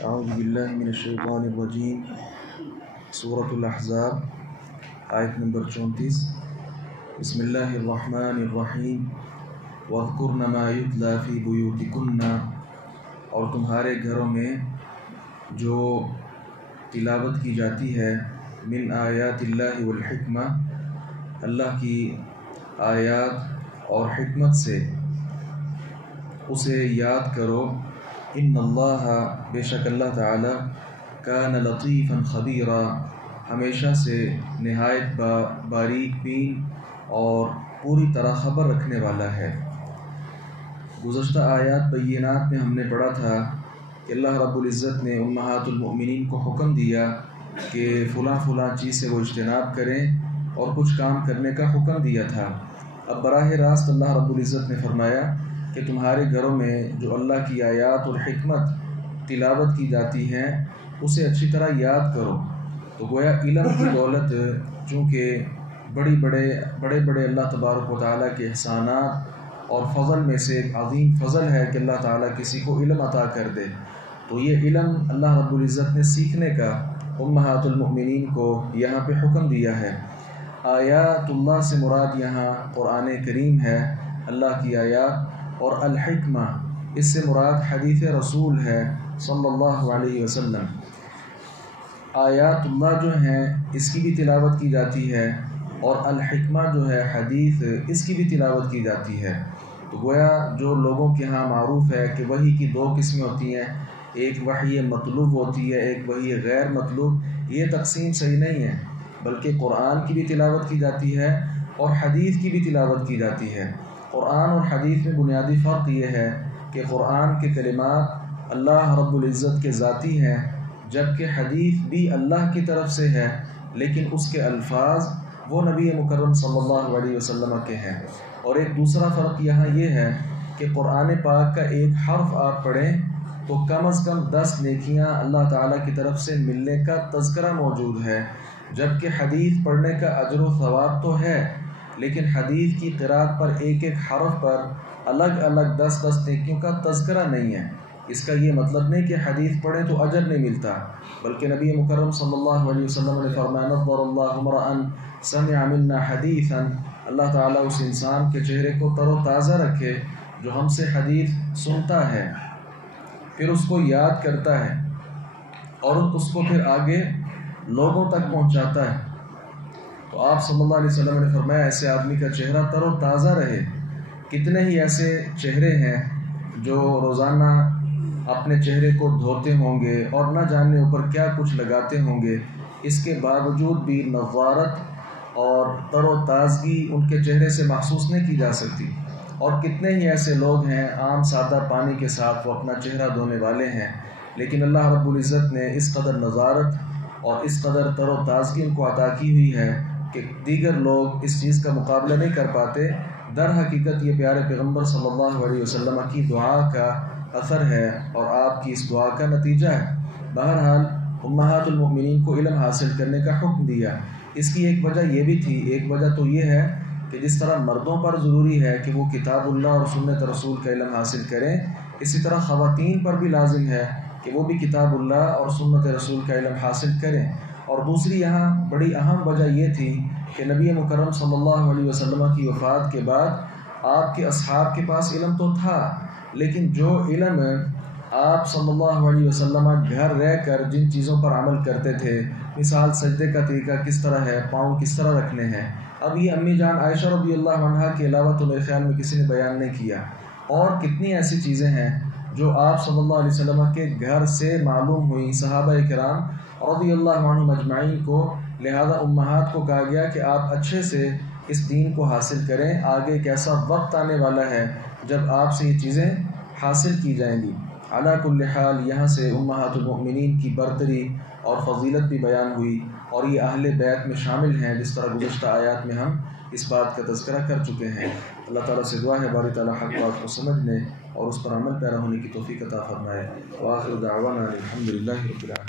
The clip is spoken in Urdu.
اعوذ باللہ من الشیطان الرجیم سورۃ الاحزاب آیت نمبر 34 بسم اللہ الرحمن الرحیم واذکرن ما یتلی فی بیوتکن، اور تمہارے گھروں میں جو تلاوت کی جاتی ہے من آیات اللہ والحکمہ، اللہ کی آیات اور حکمت سے، اسے یاد کرو۔ ان اللہ، بے شک اللہ تعالی، کان لطیفا خبیرا، ہمیشہ سے نہایت باریک بین اور پوری طرح خبر رکھنے والا ہے۔ گزشتہ آیات بینات میں ہم نے پڑھا تھا کہ اللہ رب العزت نے امہات المؤمنین کو حکم دیا کہ فلاں فلاں چیز سے وہ اجتناب کریں اور کچھ کام کرنے کا حکم دیا تھا۔ اب براہ راست اللہ رب العزت نے فرمایا کہ تمہارے گھروں میں جو اللہ کی آیات اور حکمت تلاوت کی جاتی ہیں اسے اچھی طرح یاد کرو۔ تو گویا علم کی دولت، چونکہ بڑے بڑے اللہ تبارک و تعالیٰ کے احسانات اور فضل میں سے ایک عظیم فضل ہے کہ اللہ تعالیٰ کسی کو علم عطا کر دے، تو یہ علم اللہ رب العزت نے سیکھنے کا امہات المؤمنین کو یہاں پہ حکم دیا ہے۔ آیات اللہ سے مراد یہاں قرآن کریم ہے، اللہ کی آیات، اور الحکمہ اس سے مراد حدیث رسول ہے صلی اللہ علیہ وسلم۔ آیات اللہ جو ہیں اس کی بھی تلاوت کی جاتی ہے، اور الحکمہ جو ہے حدیث، اس کی بھی تلاوت کی جاتی ہے۔ تو گویا جو لوگوں کے ہاں معروف ہے کہ وحی کی دو قسمیں ہوتی ہیں، ایک وحی مطلوب ہوتی ہے، ایک وحی غیر مطلوب، یہ تقسیم صحیح نہیں ہے، بلکہ قرآن کی بھی تلاوت کی جاتی ہے اور حدیث کی بھی تلاوت کی جاتی ہے۔ قرآن اور حدیث میں بنیادی فرق یہ ہے کہ قرآن کے کلمات اللہ رب العزت کے ذاتی ہیں، جبکہ حدیث بھی اللہ کی طرف سے ہے، لیکن اس کے الفاظ وہ نبی مکرم صلی اللہ علیہ وسلم کے ہیں۔ اور ایک دوسرا فرق یہاں یہ ہے کہ قرآن پاک کا ایک حرف آپ پڑھیں تو کم از کم 10 نیکیاں اللہ تعالیٰ کی طرف سے ملنے کا تذکرہ موجود ہے، جبکہ حدیث پڑھنے کا اجر و ثواب تو ہے، لیکن حدیث کی قرأت پر ایک ایک حرف پر الگ الگ 10 نیکیوں کا تذکرہ نہیں ہے۔ اس کا یہ مطلب نہیں کہ حدیث پڑھیں تو اجر نہیں ملتا، بلکہ نبی مکرم صلی اللہ علیہ وسلم نے فرمایا نظر اللہ امرأ سمع منا حدیثا، اللہ تعالیٰ اس انسان کے چہرے کو تر و تازہ رکھے جو ہم سے حدیث سنتا ہے، پھر اس کو یاد کرتا ہے اور اس کو پھر آگے لوگوں تک پہنچاتا ہے۔ تو آپ صلی اللہ علیہ وسلم نے فرمایا ایسے آدمی کا چہرہ تر و تازہ رہے۔ کتنے ہی ایسے چہرے ہیں جو روزانہ اپنے چہرے کو دھوتے ہوں گے اور نہ جانے اوپر کیا کچھ لگاتے ہوں گے، اس کے باوجود بھی نضارت اور تر و تازگی ان کے چہرے سے محسوس نہیں کی جا سکتی۔ اور کتنے ہی ایسے لوگ ہیں عام سادہ پانی کے ساتھ وہ اپنا چہرہ دھونے والے ہیں، لیکن اللہ رب العزت نے اس قدر نضارت اور اس قدر تر و تازگی ان کو عطا کی ہوئی ہے کہ دیگر لوگ اس چیز کا مقابلہ نہیں کر پاتے۔ در حقیقت یہ پیارے پیغمبر صلی اللہ علیہ وسلم کی دعا کا اثر ہے اور آپ کی اس دعا کا نتیجہ ہے۔ بہرحال امہات المؤمنین کو علم حاصل کرنے کا حکم دیا۔ اس کی ایک وجہ یہ بھی تھی، ایک وجہ تو یہ ہے کہ جس طرح مردوں پر ضروری ہے کہ وہ کتاب اللہ اور سنت رسول کا علم حاصل کریں، اسی طرح خواتین پر بھی لازم ہے کہ وہ بھی کتاب اللہ اور سنت رسول کا علم حاصل کریں۔ اور دوسری یہاں بڑی اہم وجہ یہ تھی کہ نبی مکرم صلی اللہ علیہ وسلم کی وفات کے بعد آپ کے اصحاب کے پاس علم تو تھا، لیکن جو علم آپ صلی اللہ علیہ وسلم گھر رہ کر جن چیزوں پر عمل کرتے تھے، مثال سجدے کا طریقہ کس طرح ہے، پاؤں کس طرح رکھنے ہیں، اب یہ امی جان عائشہ رضی اللہ عنہا کے علاوہ تو میرے خیال میں کسی نے بیان نہیں کیا۔ اور کتنی ایسی چیزیں ہیں جو آپ صلی اللہ علیہ وسلم کے گھر سے معلوم ہوئی صحابہ کرام رضی اللہ عنہم اجمعین کو، لہذا امہات کو کہا گیا کہ آپ اچھے سے اس دین کو حاصل کریں، آگے ایک ایسا وقت آنے والا ہے جب آپ سے یہ چیزیں حاصل کی جائیں گی۔ علی کل حال یہاں سے امہات المؤمنین کی برتری اور فضیلت بھی بیان ہوئی، اور یہ اہل بیت میں شامل ہیں، جس طرح گزشتہ آیات میں ہم اس بات کا تذکرہ کر چکے ہیں۔ اللہ تعالیٰ سے دعا ہے باری تعالیٰ حق بات کو سمجھنے اور اس پر عمل پیرا ہونے کی توفیق عطا فرمائے۔ وآخر دعوانا الحمدللہ رب العالمین۔